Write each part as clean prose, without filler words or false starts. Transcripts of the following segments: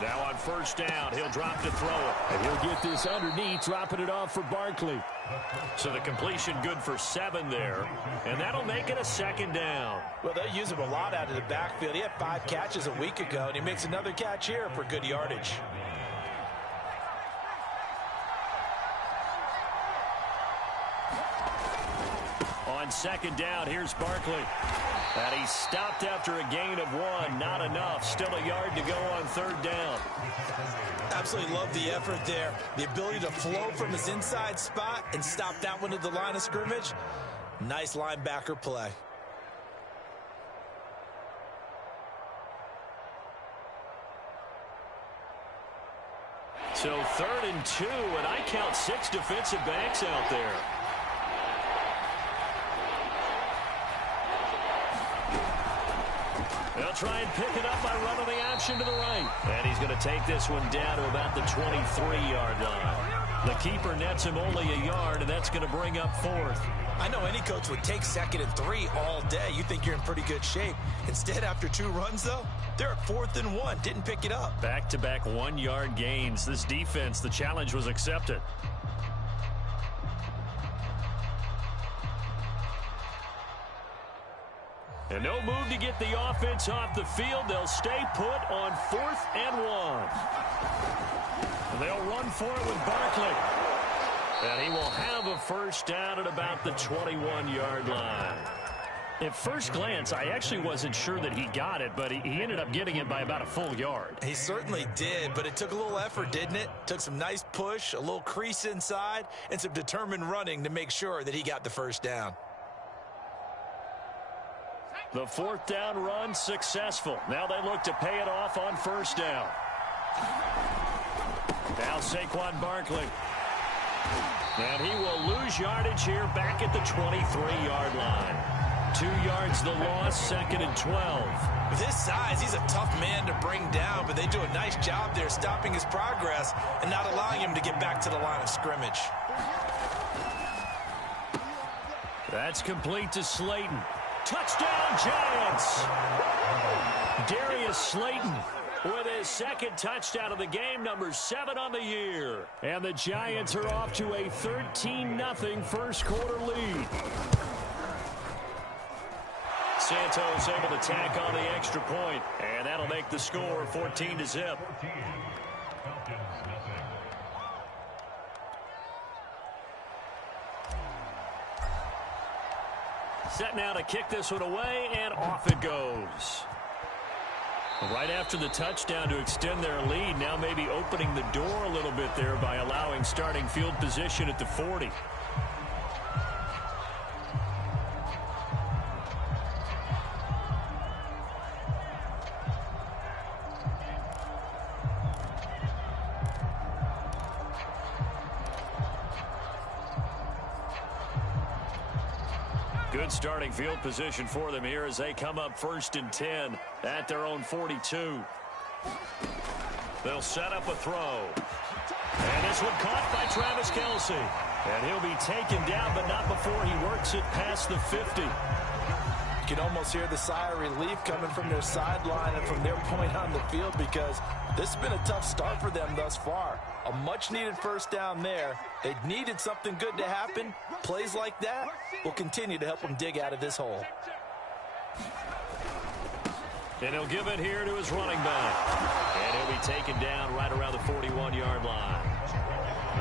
Now on first down, he'll drop to throw it. And he'll get this underneath, dropping it off for Barkley. So the completion good for 7 there, and that'll make it a second down. Well, they use him a lot out of the backfield. He had 5 catches a week ago, and he makes another catch here for good yardage. On second down, here's Barkley. And he stopped after a gain of 1. Not enough. Still a yard to go on third down. Absolutely love the effort there. The ability to flow from his inside spot and stop that one at the line of scrimmage. Nice linebacker play. So 3rd and 2, and I count 6 defensive backs out there. They'll try and pick it up by running the option to the right. And he's going to take this one down to about the 23-yard line. The keeper nets him only a yard, and that's going to bring up 4th. I know any coach would take 2nd and 3 all day. You think you're in pretty good shape. Instead, after 2 runs, though, they're at 4th and 1. Didn't pick it up. Back-to-back 1-yard gains. This defense, the challenge was accepted. And no move to get the offense off the field. They'll stay put on 4th and 1. And they'll run for it with Barkley. And he will have a first down at about the 21-yard line. At first glance, I actually wasn't sure that he got it, but he ended up getting it by about a full yard. He certainly did, but it took a little effort, didn't it? Took some nice push, a little crease inside, and some determined running to make sure that he got the first down. The 4th down run successful. Now they look to pay it off on first down. Now Saquon Barkley. And he will lose yardage here back at the 23-yard line. 2 yards the loss, 2nd and 12. With his size, he's a tough man to bring down, but they do a nice job there stopping his progress and not allowing him to get back to the line of scrimmage. That's complete to Slayton. Touchdown, Giants! Darius Slayton with his 2nd touchdown of the game, number 7 on the year. And the Giants are off to a 13-0 first quarter lead. Santos able to tack on the extra point, and that'll make the score 14-0. Set now to kick this one away, and off it goes. Right after the touchdown to extend their lead, now maybe opening the door a little bit there by allowing starting field position at the 40. Good starting field position for them here as they come up 1st and 10 at their own 42. They'll set up a throw. And this one caught by Travis Kelce. And he'll be taken down, but not before he works it past the 50. You can almost hear the sigh of relief coming from their sideline and from their point on the field because this has been a tough start for them thus far. A much-needed first down there. They needed something good to happen. Plays like that will continue to help them dig out of this hole. And he'll give it here to his running back. And he'll be taken down right around the 41-yard line.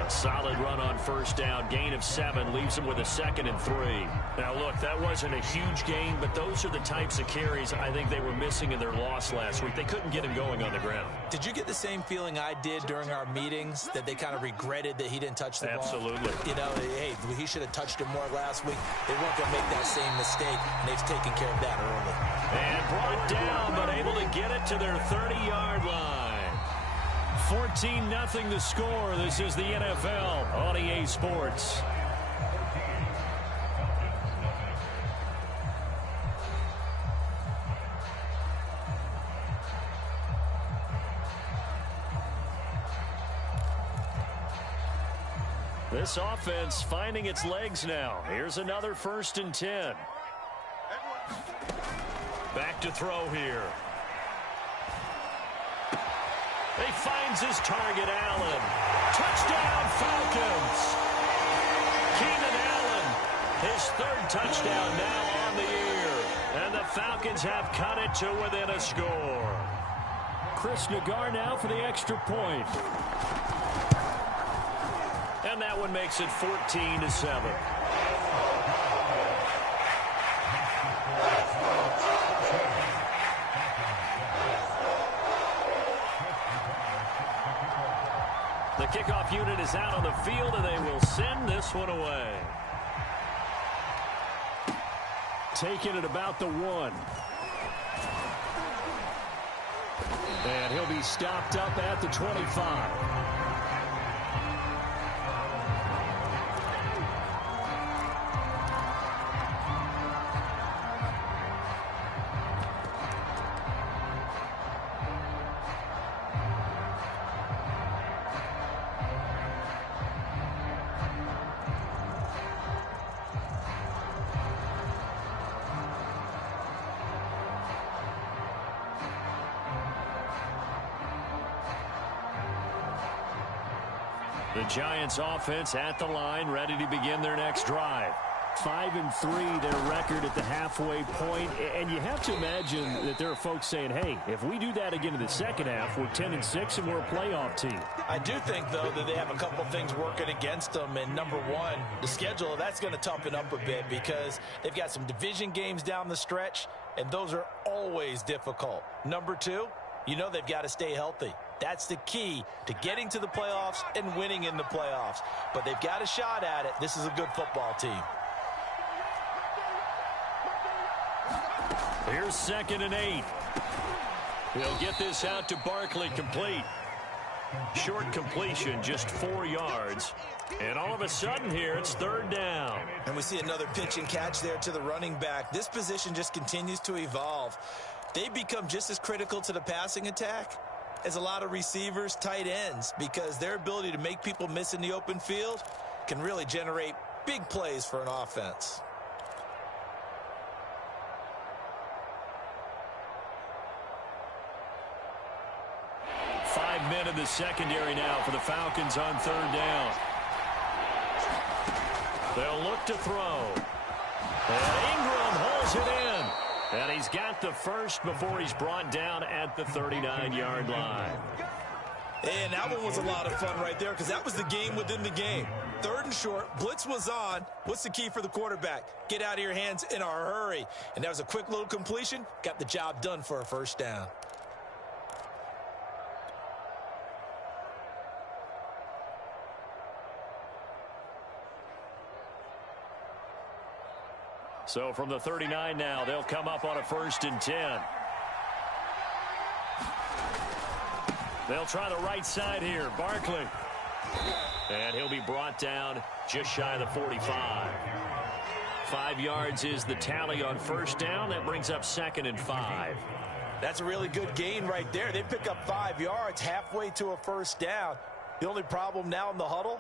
A solid run on first down. Gain of 7 leaves him with a 2nd and 3. Now, look, that wasn't a huge gain, but those are the types of carries I think they were missing in their loss last week. They couldn't get him going on the ground. Did you get the same feeling I did during our meetings, that they kind of regretted that he didn't touch the ball? Absolutely. You know, hey, he should have touched it more last week. They weren't going to make that same mistake, and they've taken care of that early. And brought down, but able to get it to their 30-yard line. 14-0 the score. This is the NFL on EA Sports. This offense finding its legs now. Here's another 1st and 10. Back to throw here. He finds his target, Allen. Touchdown, Falcons. Keenan Allen, his third touchdown now on the year. And the Falcons have cut it to within a score. Chris Nagar now for the extra point. And that one makes it 14-7. The kickoff unit is out on the field, and they will send this one away. Taking it about the 1. And he'll be stopped up at the 25. The Giants offense at the line, ready to begin their next drive. 5-3 their record at the halfway point, and you have to imagine that there are folks saying, hey, if we do that again in the second half, we're 10-6 and we're a playoff team. I do think, though, that they have a couple things working against them, and number one, the schedule, that's going to toughen up a bit because they've got some division games down the stretch, and those are always difficult. Number two, you know they've got to stay healthy. That's the key to getting to the playoffs and winning in the playoffs. But they've got a shot at it. This is a good football team. Here's 2nd and 8. He'll get this out to Barkley, complete. Short completion, just 4 yards. And all of a sudden here, it's 3rd down. And we see another pitch and catch there to the running back. This position just continues to evolve. They become just as critical to the passing attack as a lot of receivers, tight ends, because their ability to make people miss in the open field can really generate big plays for an offense. Five men in the secondary now for the Falcons on 3rd down. They'll look to throw. And Ingram holds it in. And he's got the first before he's brought down at the 39-yard line. And that one was a lot of fun right there because that was the game within the game. 3rd and short, blitz was on. What's the key for the quarterback? Get out of your hands in a hurry. And that was a quick little completion. Got the job done for a 1st down. So from the 39 now, they'll come up on a 1st and 10. They'll try the right side here. Barkley. And he'll be brought down just shy of the 45. 5 yards is the tally on 1st down. That brings up 2nd and 5. That's a really good gain right there. They pick up 5 yards halfway to a 1st down. The only problem now in the huddle,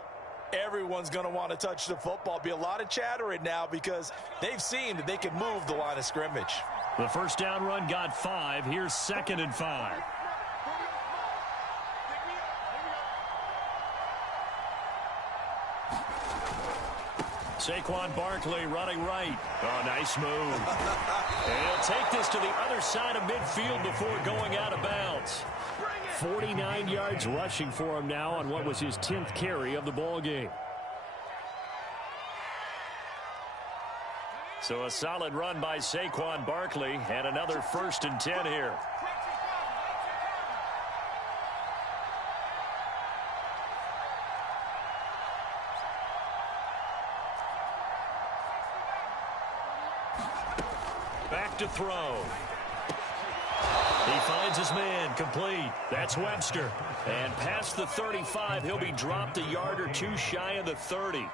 everyone's going to want to touch the football. Be a lot of chattering now because they've seen that they can move the line of scrimmage. The 1st down run got 5. Here's 2nd and 5. Saquon Barkley running right. Oh, nice move. And he'll take this to the other side of midfield before going out of bounds. 49 yards rushing for him now on what was his 10th carry of the ball game. So a solid run by Saquon Barkley and another 1st and 10 here. Back to throw. He finds his man, complete. That's Webster. And past the 35, he'll be dropped a yard or two shy of the 30.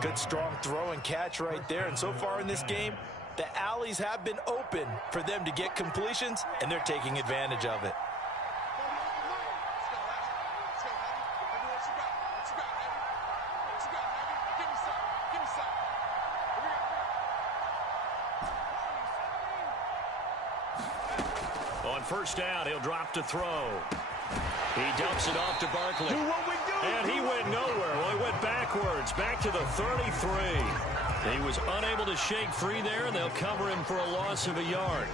Good strong throw and catch right there. And so far in this game, the alleys have been open for them to get completions, and they're taking advantage of it. On 1st down, he'll drop to throw. He dumps it off to Barkley. And he went nowhere. Well, he went backwards, back to the 33. He was unable to shake free there, and they'll cover him for a loss of a yard.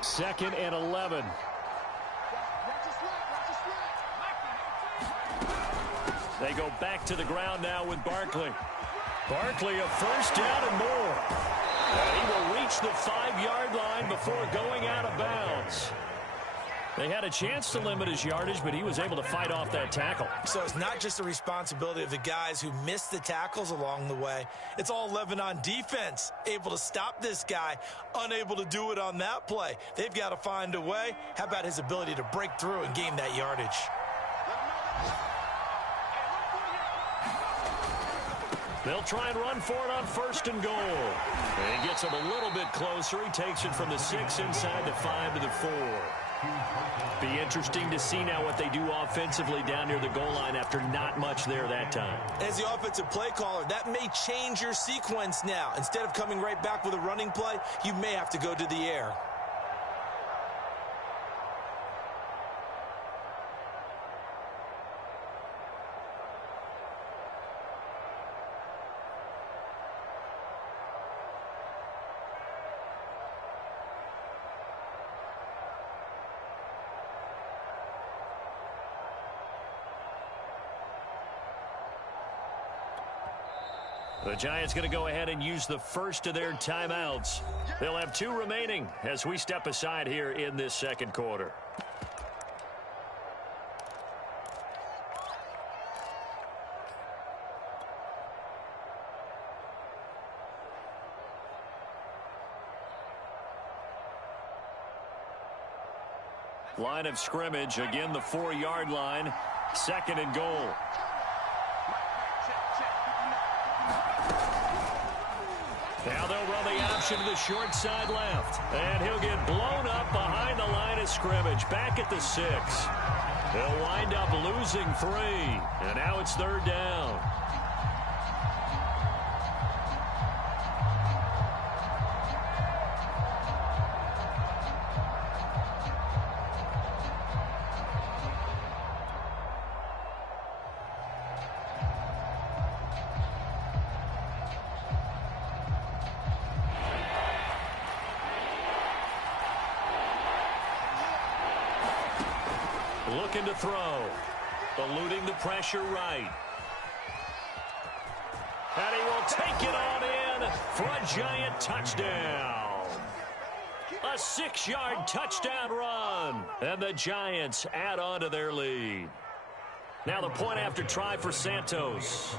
Second and 11. They go back to the ground now with Barkley. Barkley, a first down and more. And he will reach the 5-yard line before going out of bounds. They had a chance to limit his yardage, but he was able to fight off that tackle. So it's not just the responsibility of the guys who missed the tackles along the way. It's all 11 on defense, able to stop this guy, unable to do it on that play. They've got to find a way. How about his ability to break through and gain that yardage? They'll try and run for it on first and goal. And he gets him a little bit closer. He takes it from the 6 inside the 5 to the 4. Be interesting to see now what they do offensively down near the goal line after not much there that time. As the offensive play caller, that may change your sequence now. Instead of coming right back with a running play, you may have to go to the air. The Giants going to go ahead and use the first of their timeouts. They'll have 2 remaining as we step aside here in this second quarter. Line of scrimmage, again the 4-yard line, second and goal. Now they'll run the option to the short side left. And he'll get blown up behind the line of scrimmage. Back at the 6. They'll wind up losing 3. And now it's third down. Looking to throw. Eluding the pressure right. And he will take it on in for a Giant touchdown. A 6-yard touchdown run. And the Giants add on to their lead. Now the point after try for Santos.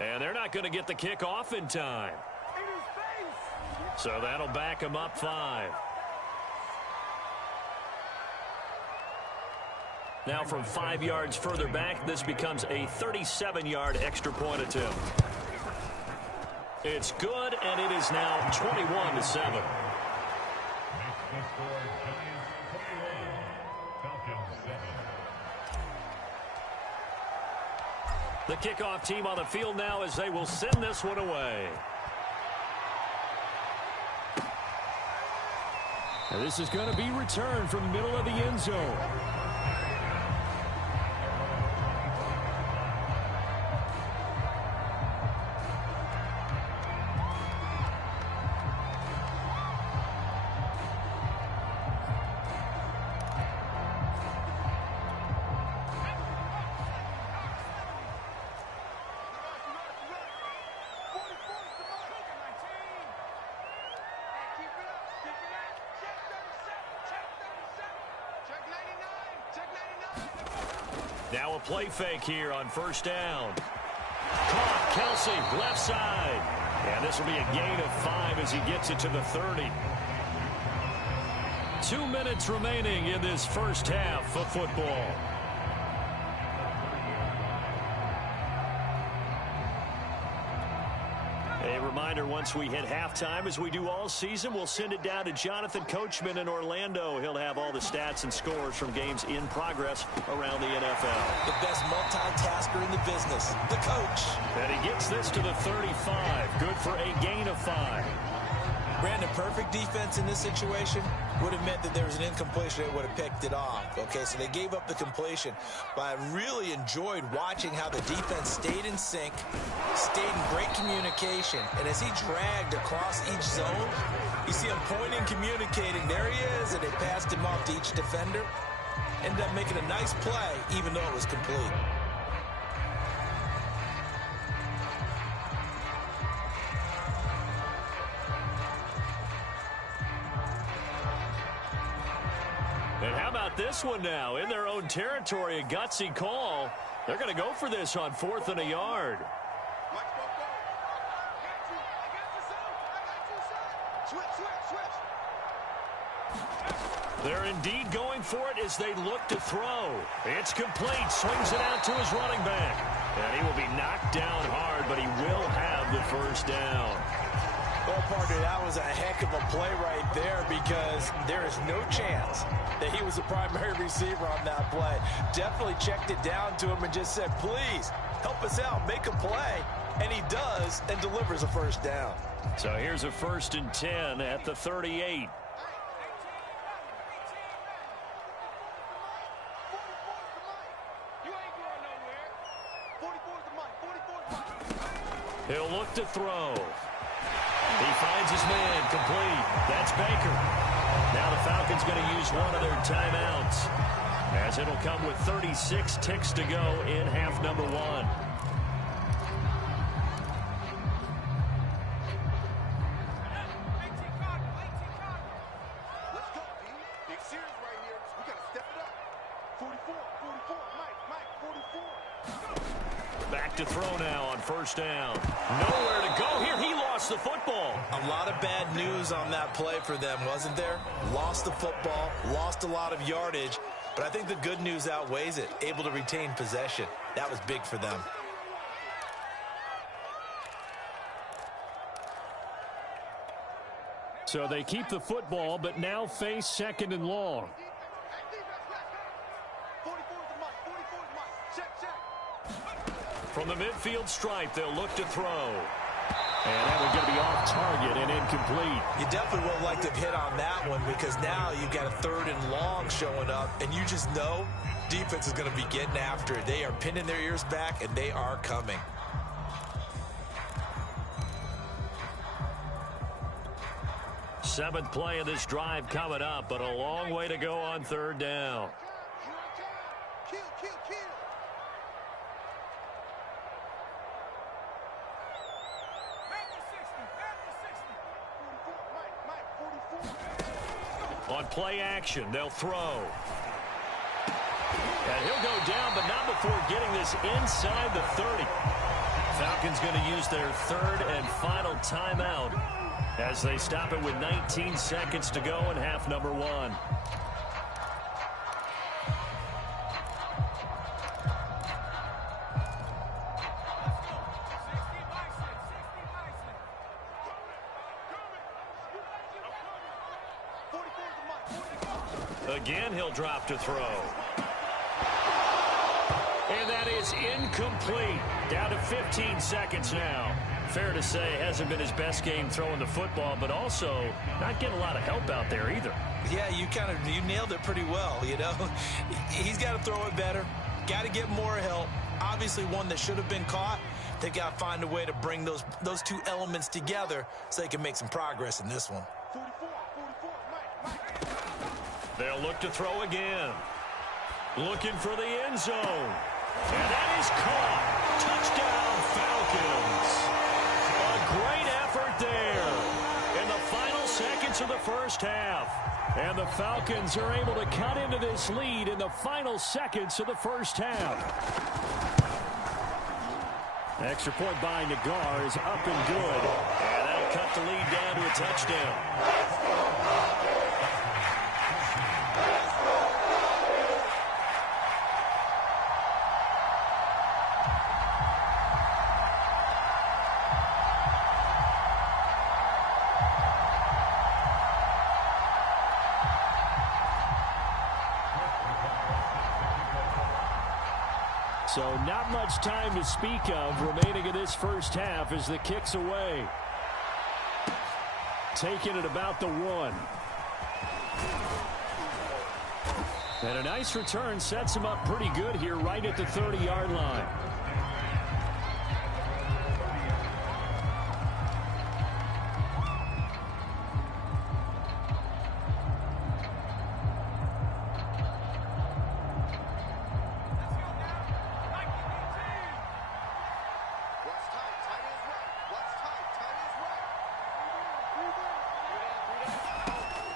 And they're not going to get the kickoff in time. So that'll back them up 5. Now from 5 yards further back, this becomes a 37-yard extra point attempt. It's good, and it is now 21-7. The kickoff team on the field now as they will send this one away. And this is going to be returned from the middle of the end zone. Now a play fake here on first down. Caught, Kelsey, left side. And this will be a gain of 5 as he gets it to the 30. 2 minutes remaining in this first half of football. A reminder, once we hit halftime, as we do all season, we'll send it down to Jonathan Coachman in Orlando. He'll have all the stats and scores from games in progress around the NFL. The best multitasker in the business, the coach. And he gets this to the 35. Good for a gain of 5. Brandon, perfect defense in this situation would have meant that there was an incompletion. They would have picked it off. Okay, so they gave up the completion. But I really enjoyed watching how the defense stayed in sync, stayed in great communication. And as he dragged across each zone, you see him pointing, communicating. There he is, and they passed him off to each defender. Ended up making a nice play, even though it was complete. And how about this one now? In their own territory, a gutsy call. They're going to go for this on 4th and a yard. They're indeed going for it as they look to throw. It's complete. Swings it out to his running back. And he will be knocked down hard, but he will have the first down. Well, partner, that was a heck of a play right there because there is no chance that he was the primary receiver on that play. Definitely checked it down to him and just said, please, help us out, make a play. And he does and delivers a first down. So here's a 1st and 10 at the 38. He'll look to throw. He finds his man, complete. That's Baker. Now the Falcons going to use one of their timeouts, as it'll come with 36 ticks to go in half number 1. Back to throw now on first down. Nowhere to go here. He lost the football. A lot of bad news on that play for them, wasn't there? Lost the football, lost a lot of yardage, but I think the good news outweighs it. Able to retain possession. That was big for them. So they keep the football, but now face 2nd and long. From the midfield stripe, they'll look to throw. And that one's going to be off target and incomplete. You definitely would have liked to have hit on that one because now you've got a 3rd and long showing up, and you just know defense is going to be getting after it. They are pinning their ears back, and they are coming. Seventh play of this drive coming up, but a long way to go on 3rd down. On play action, they'll throw. And he'll go down, but not before getting this inside the 30. Falcons going to use their 3rd and final timeout as they stop it with 19 seconds to go in half number 1. Again, he'll drop to throw. And that is incomplete. Down to 15 seconds now. Fair to say, hasn't been his best game throwing the football, but also not getting a lot of help out there either. Yeah, you nailed it pretty well, you know. He's got to throw it better. Got to get more help. Obviously one that should have been caught. They got to find a way to bring those two elements together so they can make some progress in this one. They'll look to throw again. Looking for the end zone. And that is caught. Touchdown, Falcons. A great effort there. In the final seconds seconds of the first half. And the Falcons are able to cut into this lead in the final seconds of the first half. Extra point by Nagar is up and good. And that'll cut the lead down to a touchdown. So not much time to speak of remaining in this first half as the kick's away. Taking it about the 1. And a nice return sets him up pretty good here right at the 30-yard line.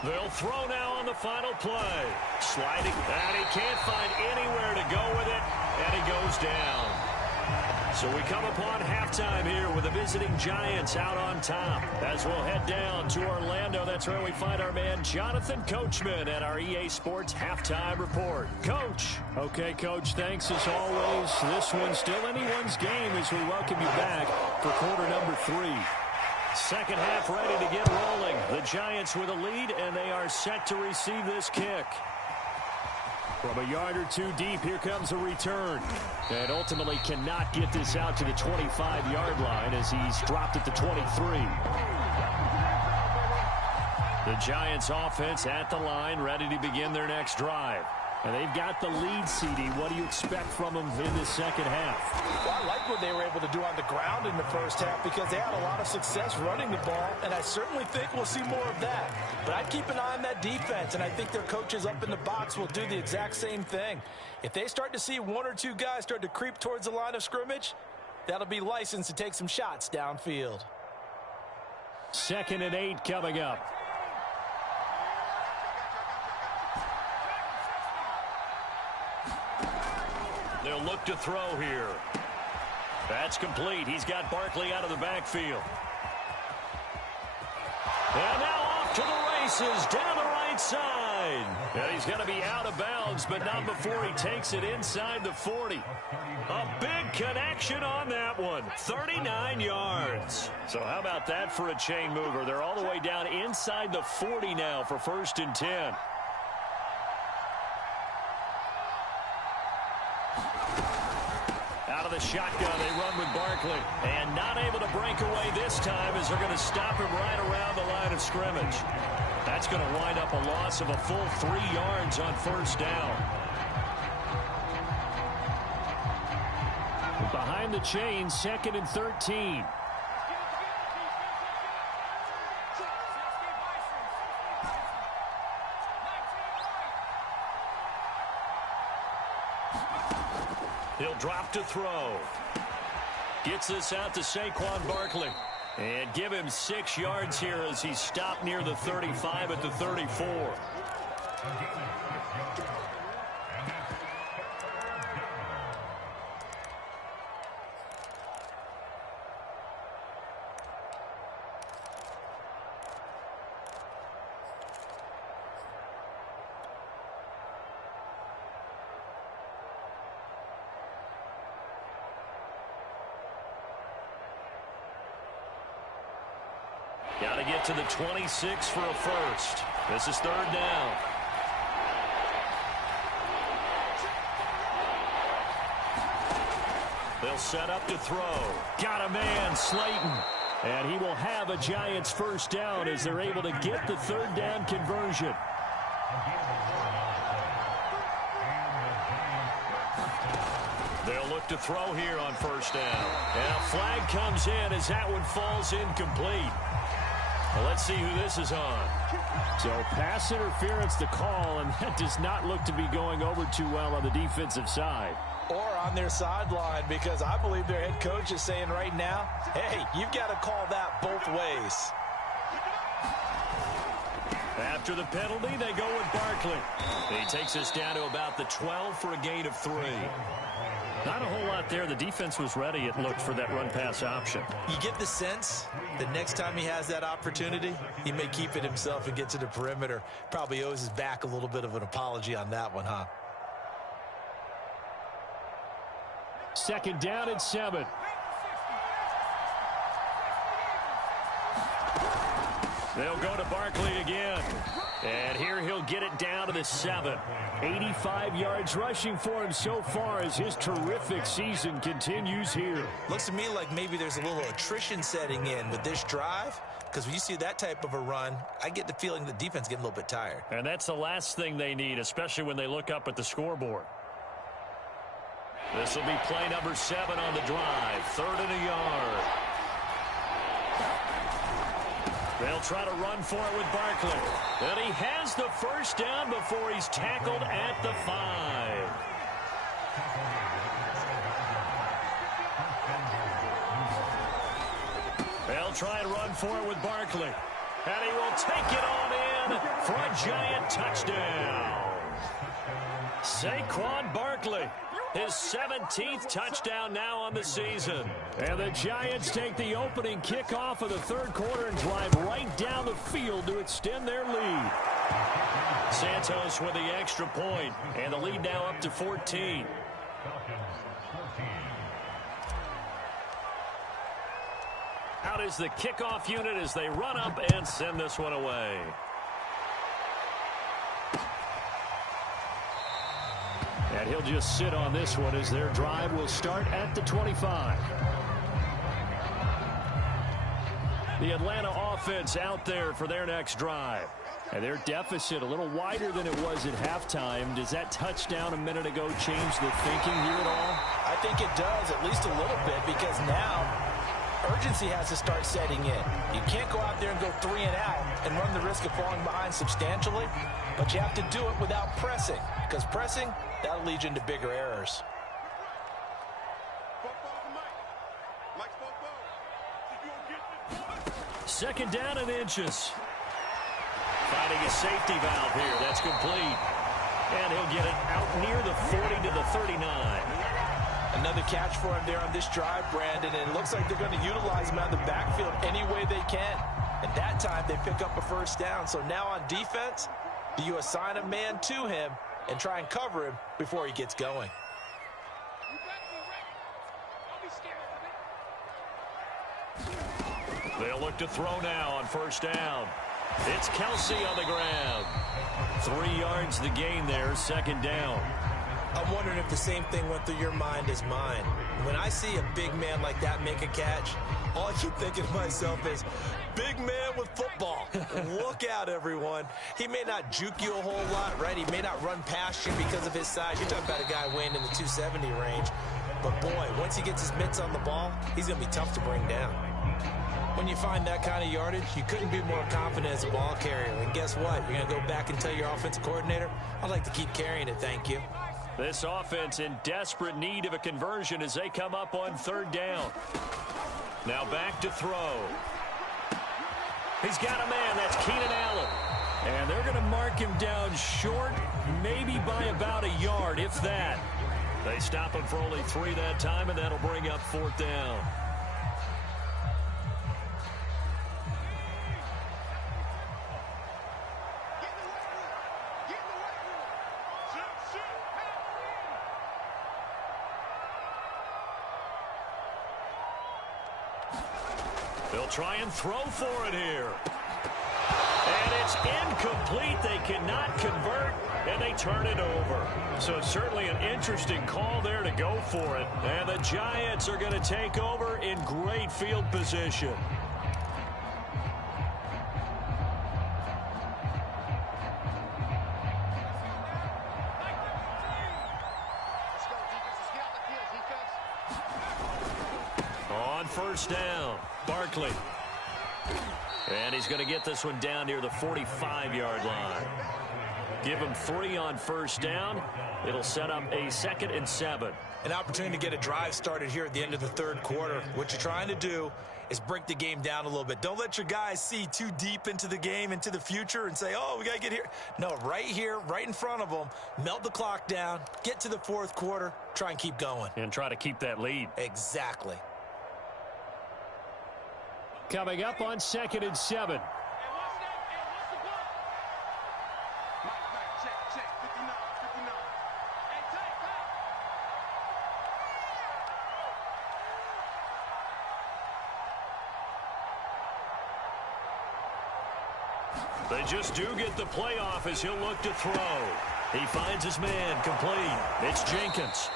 They'll throw now on the final play. Sliding, and he can't find anywhere to go with it, and he goes down. So we come upon halftime here with the visiting Giants out on top. As we'll head down to Orlando, that's where we find our man Jonathan Coachman at our EA Sports Halftime Report. Coach. Okay, Coach, thanks as always. This one's still anyone's game as we welcome you back for quarter number 3. Second half ready to get rolling. The Giants with a lead, and they are set to receive this kick. From a yard or two deep, here comes a return. And ultimately cannot get this out to the 25-yard line as he's dropped at the 23. The Giants offense at the line, ready to begin their next drive. And they've got the lead, CD. What do you expect from them in the second half? Well, I like what they were able to do on the ground in the first half because they had a lot of success running the ball, and I certainly think we'll see more of that. But I'd keep an eye on that defense, and I think their coaches up in the box will do the exact same thing. If they start to see 1 or 2 guys start to creep towards the line of scrimmage, that'll be licensed to take some shots downfield. 2nd and 8 coming up. They'll look to throw here. That's complete. He's got Barkley out of the backfield. And now off to the races down the right side. And he's going to be out of bounds, but not before he takes it inside the 40. A big connection on that one. 39 yards. So how about that for a chain mover? They're all the way down inside the 40 now for 1st and 10. Out of the shotgun, they run with Barkley. And not able to break away this time as they're going to stop him right around the line of scrimmage. That's going to wind up a loss of a full 3 yards on 1st down. Behind the chain, 2nd and 13. He'll drop to throw. Gets this out to Saquon Barkley. And give him 6 yards here as he stopped near the 35 at the 34. Got to get to the 26 for a first. This is 3rd down. They'll set up to throw. Got a man, Slayton. And he will have a Giants 1st down as they're able to get the 3rd down conversion. They'll look to throw here on 1st down. And a flag comes in as that one falls incomplete. Well, let's see who this is on. So pass interference the call, and that does not look to be going over too well on the defensive side. Or on their sideline, because I believe their head coach is saying right now, hey, you've got to call that both ways. After the penalty, they go with Barkley. He takes us down to about the 12 for a gain of 3. Not a whole lot there. The defense was ready, it looked, for that run-pass option. You get the sense that next time he has that opportunity, he may keep it himself and get to the perimeter. Probably owes his back a little bit of an apology on that one, huh? Second down and 7. They'll go to Barkley again. And here he'll get it down to the 7. 85 yards rushing for him so far as his terrific season continues here. Looks to me like maybe there's a little attrition setting in with this drive, because when you see that type of a run, I get the feeling the defense getting a little bit tired. And that's the last thing they need, especially when they look up at the scoreboard. This will be play number 7 on the drive. 3rd and a yard. They'll try to run for it with Barkley. And he has the first down before he's tackled at the 5. They'll try and run for it with Barkley. And he will take it on in for a giant touchdown. Saquon Barkley. His 17th touchdown now on the season. And the Giants take the opening kickoff of the 3rd quarter and drive right down the field to extend their lead. Santos with the extra point, and the lead now up to 14. Out is the kickoff unit as they run up and send this one away. And he'll just sit on this one as their drive will start at the 25. The Atlanta offense out there for their next drive. And their deficit a little wider than it was at halftime. Does that touchdown a minute ago change the thinking here at all? I think it does, at least a little bit, because now urgency has to start setting in. You can't go out there and go 3 and out and run the risk of falling behind substantially, but you have to do it without pressing, because pressing, that'll lead you into bigger errors. Second down and inches. Finding a safety valve here. That's complete. And he'll get it out near the 40 to the 39. Another catch for him there on this drive, Brandon, and it looks like they're going to utilize him out of the backfield any way they can. And that time they pick up a first down. So now on defense, do you assign a man to him and try and cover him before he gets going? They'll look to throw now on first down. It's Kelsey on the ground. 3 yards the gain there, second down. I'm wondering if the same thing went through your mind as mine. When I see a big man like that make a catch, all I keep thinking to myself is, big man with football. Look out, everyone. He may not juke you a whole lot, right? He may not run past you because of his size. You're talking about a guy weighing in the 270 range. But, boy, once he gets his mitts on the ball, he's going to be tough to bring down. When you find that kind of yardage, you couldn't be more confident as a ball carrier. And guess what? You're going to go back and tell your offensive coordinator, I'd like to keep carrying it, thank you. This offense in desperate need of a conversion as they come up on third down. Now back to throw. He's got a man. That's Keenan Allen. And they're going to mark him down short, maybe by about a yard, if that. They stop him for only 3 that time, and that'll bring up 4th down. They'll try and throw for it here. And it's incomplete. They cannot convert, and they turn it over. So certainly an interesting call there to go for it. And the Giants are going to take over in great field position. On first down, Barkley. And he's going to get this one down near the 45-yard line. Give them 3 on first down. It'll set up a 2nd and 7. An opportunity to get a drive started here at the end of the third quarter. What you're trying to do is break the game down a little bit. Don't let your guys see too deep into the game, into the future, and say, oh, we got to get here. No, right here, right in front of them, melt the clock down, get to the fourth quarter, try and keep going. And try to keep that lead. Exactly. Coming up on 2nd and 7. They just do get the playoff as he'll look to throw. He finds his man complete. It's Jenkins.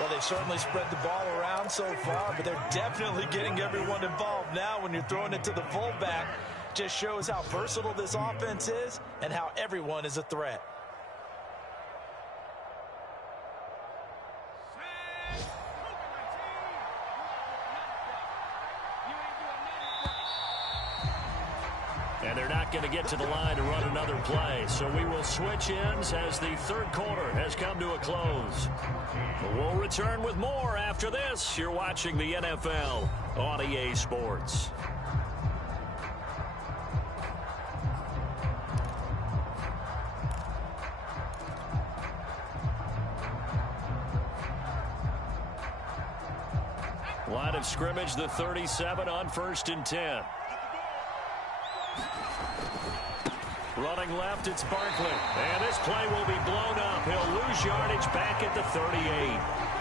Well, they've certainly spread the ball around so far, but they're definitely getting everyone involved now when you're throwing it to the fullback. Just shows how versatile this offense is and how everyone is a threat. And they're not going to get to the line to run another play. So we will switch ends as the third quarter has come to a close. But we'll return with more after this. You're watching the NFL on EA Sports. Line of scrimmage, the 37 on 1st and 10. Running left, it's Barkley. And this play will be blown up. He'll lose yardage back at the 38.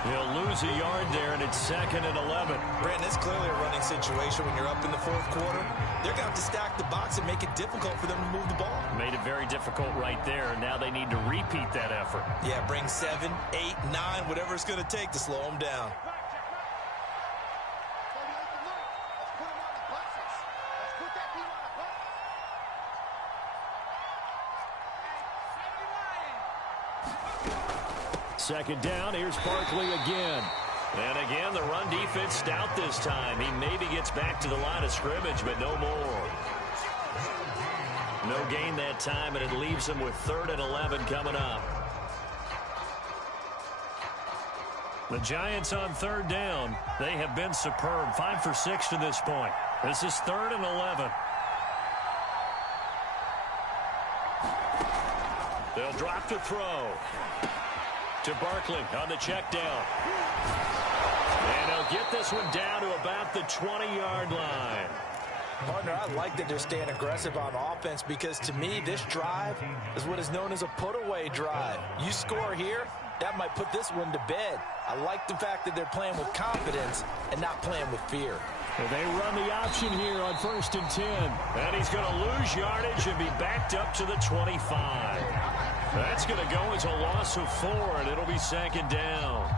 He'll lose a yard there, and it's 2nd and 11. Brandon, it's clearly a running situation when you're up in the fourth quarter. They're going to have to stack the box and make it difficult for them to move the ball. Made it very difficult right there. Now they need to repeat that effort. Yeah, bring 7, 8, 9, whatever it's going to take to slow them down. Second down, here's Barkley again. And again, the run defense stout this time. He maybe gets back to the line of scrimmage, but no more. No gain that time, and it leaves him with 3rd and 11 coming up. The Giants on 3rd down. They have been superb. 5 for 6 to this point. This is 3rd and 11. They'll drop to throw. To Barkley on the check down. And he'll get this one down to about the 20-yard line. Partner, I like that they're staying aggressive on offense because to me, this drive is what is known as a put-away drive. You score here, that might put this one to bed. I like the fact that they're playing with confidence and not playing with fear. And they run the option here on 1st and 10. And he's going to lose yardage and be backed up to the 25. That's going to go as a loss of 4, and it'll be 2nd down.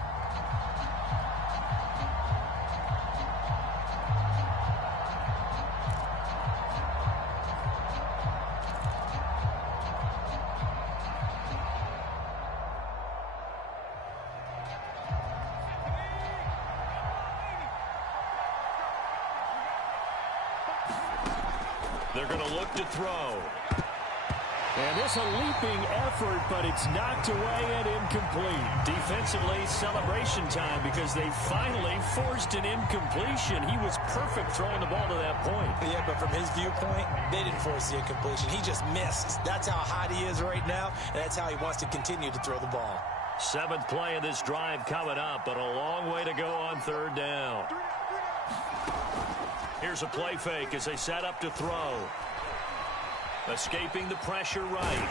They're going to look to throw. And this a leaping effort, but it's knocked away and incomplete. Defensively, celebration time because they finally forced an incompletion. He was perfect throwing the ball to that point. Yeah, but from his viewpoint, they didn't force the incompletion. He just missed. That's how hot he is right now, and that's how he wants to continue to throw the ball. 7th play of this drive coming up, but a long way to go on 3rd down. Here's a play fake as they set up to throw. Escaping the pressure right.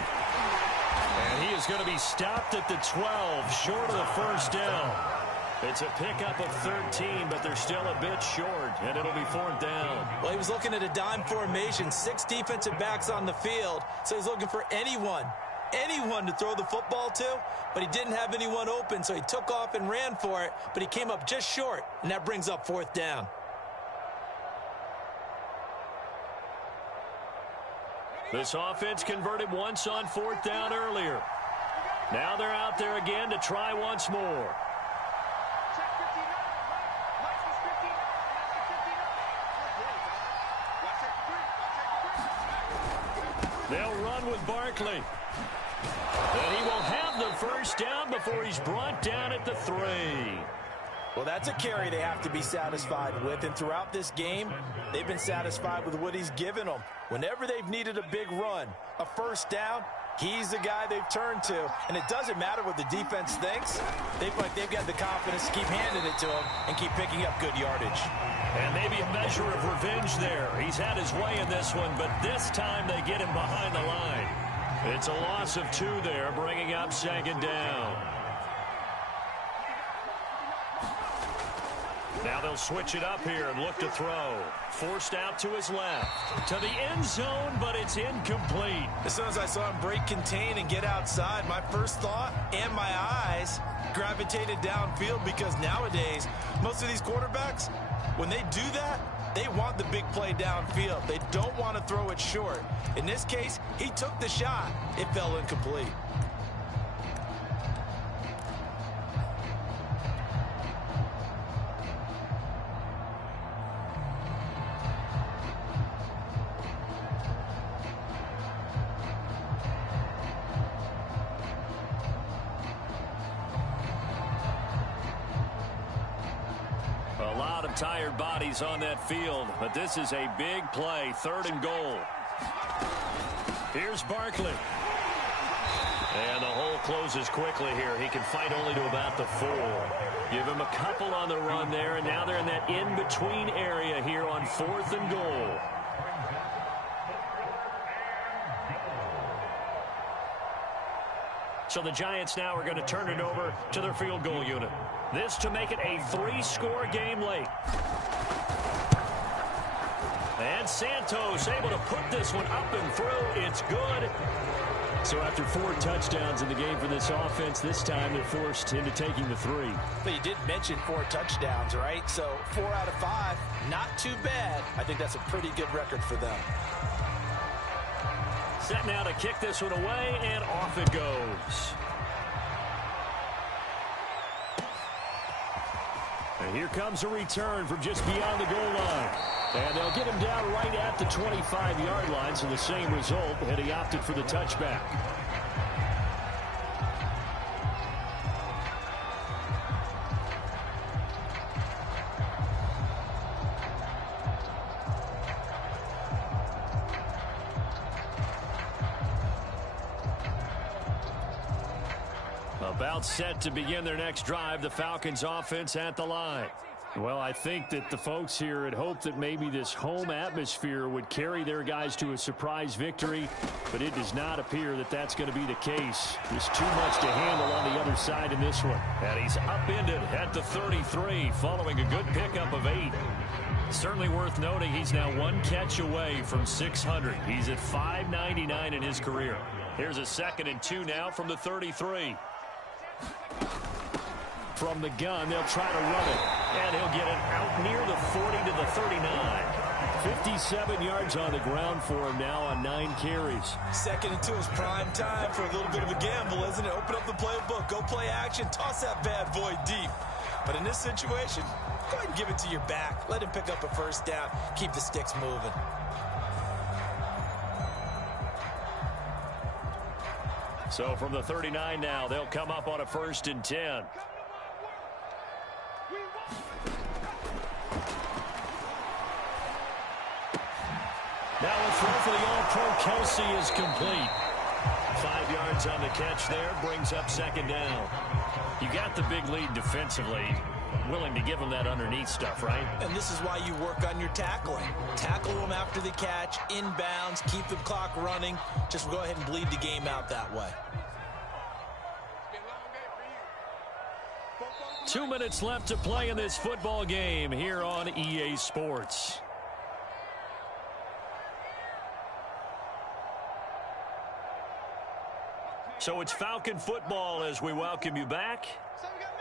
And he is going to be stopped at the 12, short of the 1st down. It's a pickup of 13, but they're still a bit short, and it'll be 4th down. Well, he was looking at a dime formation, 6 defensive backs on the field, so he's looking for anyone to throw the football to, but he didn't have anyone open, so he took off and ran for it, but he came up just short, and that brings up 4th down. This offense converted once on 4th down earlier. Now they're out there again to try once more. They'll run with Barkley. first down before he's brought down at the 3. Well, that's a carry they have to be satisfied with, and throughout this game, they've been satisfied with what he's given them. Whenever they've needed a big run, a first down, he's the guy they've turned to, and it doesn't matter what the defense thinks. They feel like they've got the confidence to keep handing it to him and keep picking up good yardage. And maybe a measure of revenge there. He's had his way in this one, but this time they get him behind the line. It's a loss of 2 there, bringing up 2nd down. Now they'll switch it up here and look to throw. Forced out to his left. To the end zone, but it's incomplete. As soon as I saw him break contain and get outside, my first thought and my eyes gravitated downfield, because nowadays, most of these quarterbacks, when they do that, they want the big play downfield. They don't want to throw it short. In this case, he took the shot. It fell incomplete. A lot of tired bodies on that field, but this is a big play, 3rd and goal. Here's Barkley. And the hole closes quickly here. He can fight only to about the 4. Give him a couple on the run there, and now they're in that in-between area here on 4th and goal. So the Giants now are going to turn it over to their field goal unit. This to make it a 3-score game late. And Santos able to put this one up and through. It's good. So after 4 touchdowns in the game for this offense, this time they're forced into taking the 3. But you did mention 4 touchdowns, right? So 4 out of 5, not too bad. I think that's a pretty good record for them. Set now to kick this one away, and off it goes. And here comes a return from just beyond the goal line. And they'll get him down right at the 25-yard line, so the same result, and he opted for the touchback. About set to begin their next drive, the Falcons offense at the line. Well, I think that the folks here had hoped that maybe this home atmosphere would carry their guys to a surprise victory, but it does not appear that that's going to be the case. There's too much to handle on the other side in this one. And he's upended at the 33 following a good pickup of 8. Certainly worth noting he's now 1 catch away from 600. He's at 599 in his career. Here's a 2nd and 2 now from the 33. From the gun, they'll try to run it. And he'll get it out near the 40 to the 39. 57 yards on the ground for him now on 9 carries. 2nd and 2 is prime time for a little bit of a gamble, isn't it? Open up the playbook, go play action, toss that bad boy deep. But in this situation, go ahead and give it to your back. Let him pick up a first down. Keep the sticks moving. So from the 39 now, they'll come up on a 1st and 10. Now a throw for the All-Pro Kelsey is complete. 5 yards on the catch there, brings up 2nd down. You got the big lead defensively. Willing to give them that underneath stuff, right? And this is why you work on your tackling. Tackle them after the catch, inbounds, keep the clock running. Just go ahead and bleed the game out that way. 2 minutes left to play in this football game here on EA Sports. So it's Falcon football as we welcome you back.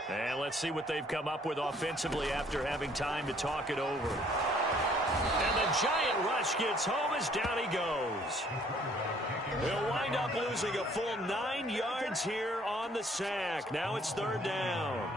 And let's see what they've come up with offensively after having time to talk it over. And the giant rush gets home as down he goes. He'll wind up losing a full 9 yards here on the sack. Now it's 3rd down.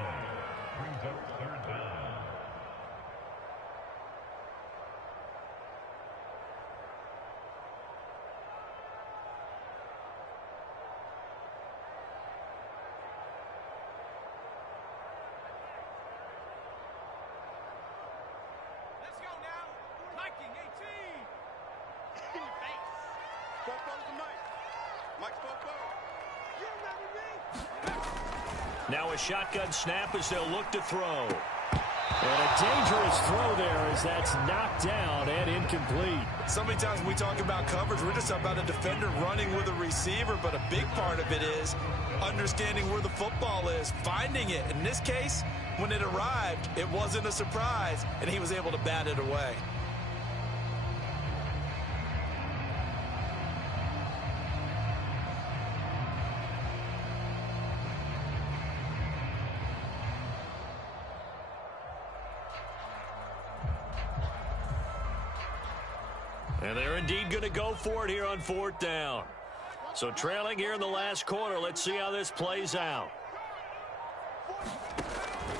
Now a shotgun snap as they'll look to throw. And a dangerous throw there as that's knocked down and incomplete. So many times when we talk about coverage, we're just about a defender running with a receiver, but a big part of it is understanding where the football is, finding it. In this case, when it arrived, it wasn't a surprise, and he was able to bat it away. And they're indeed going to go for it here on 4th down. So trailing here in the last quarter. Let's see how this plays out.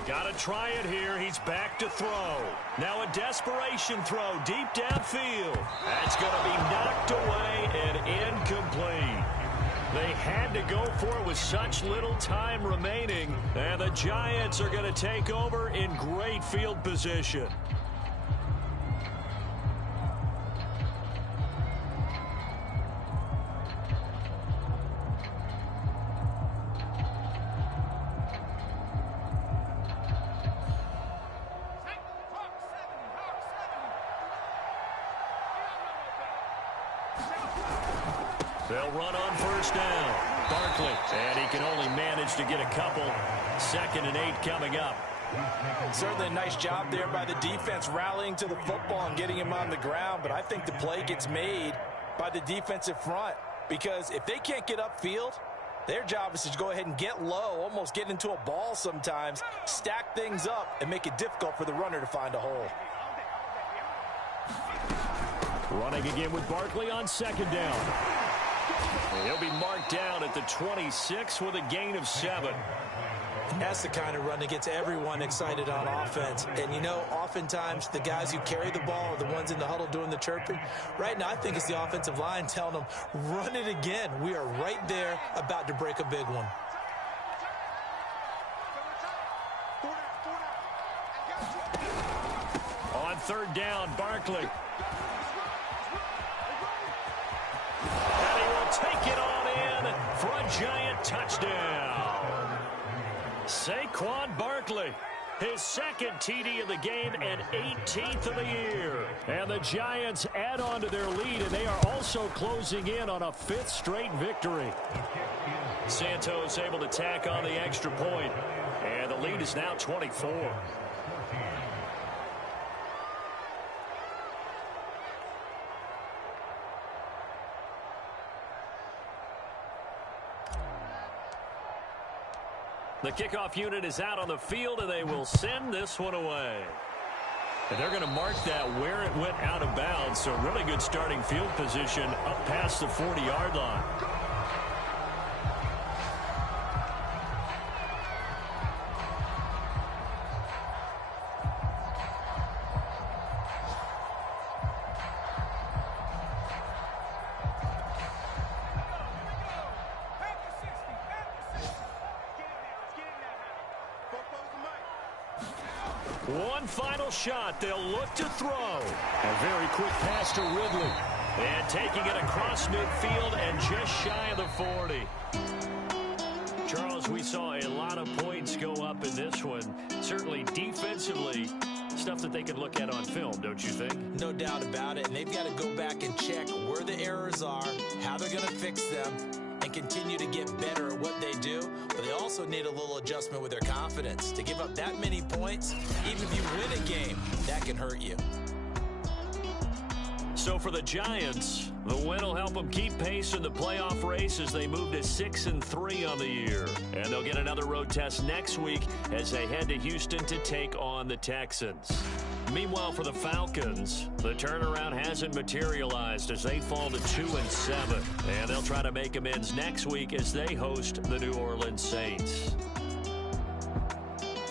Got to try it here. He's back to throw. Now a desperation throw deep downfield. That's going to be knocked away and incomplete. They had to go for it with such little time remaining. And the Giants are going to take over in great field position. They'll run on 1st down. Barkley, and he can only manage to get a couple. 2nd and 8 coming up. Certainly a nice job there by the defense rallying to the football and getting him on the ground, but I think the play gets made by the defensive front because if they can't get upfield, their job is to go ahead and get low, almost get into a ball sometimes, stack things up, and make it difficult for the runner to find a hole. Running again with Barkley on 2nd down. He'll be marked down at the 26 with a gain of 7. That's the kind of run that gets everyone excited on offense. And, you know, oftentimes the guys who carry the ball are the ones in the huddle doing the chirping. Right now, I think it's the offensive line telling them, run it again. We are right there about to break a big one. On 3rd down, Barkley. Take it on in for a Giant touchdown. Saquon Barkley, his 2nd TD of the game and 18th of the year. And the Giants add on to their lead, and they are also closing in on a 5th straight victory. Santos able to tack on the extra point, and the lead is now 24. The kickoff unit is out on the field, and they will send this one away. And they're going to mark that where it went out of bounds, so really good starting field position up past the 40-yard line. One final shot. They'll look to throw. A very quick pass to Ridley. And taking it across midfield and just shy of the 40. Charles, we saw a lot of points go up in this one. Certainly defensively, stuff that they can look at on film, don't you think? No doubt about it. And they've got to go back and check where the errors are, how they're going to fix them, and continue to get better at what they do. But they also need a little adjustment with their confidence. To give up that many points, even if you win a game, that can hurt you. So for the Giants, the win will help them keep pace in the playoff race as they move to 6-3 on the year. And they'll get another road test next week as they head to Houston to take on the Texans. Meanwhile, for the Falcons, the turnaround hasn't materialized as they fall to 2-7. And they'll try to make amends next week as they host the New Orleans Saints.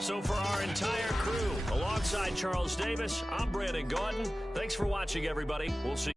So for our entire crew, alongside Charles Davis, I'm Brandon Gaudin. Thanks for watching, everybody. We'll see you.